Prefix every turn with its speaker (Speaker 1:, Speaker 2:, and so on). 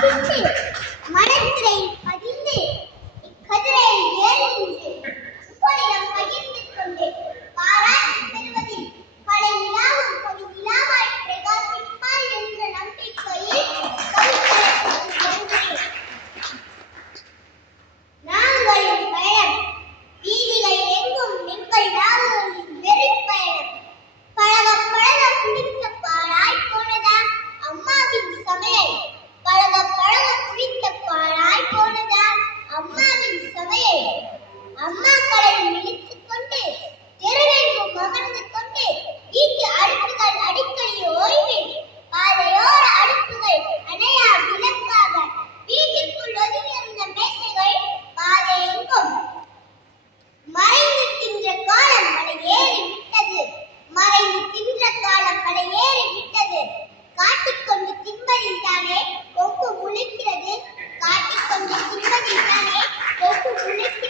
Speaker 1: 生气 primaria, los comunes que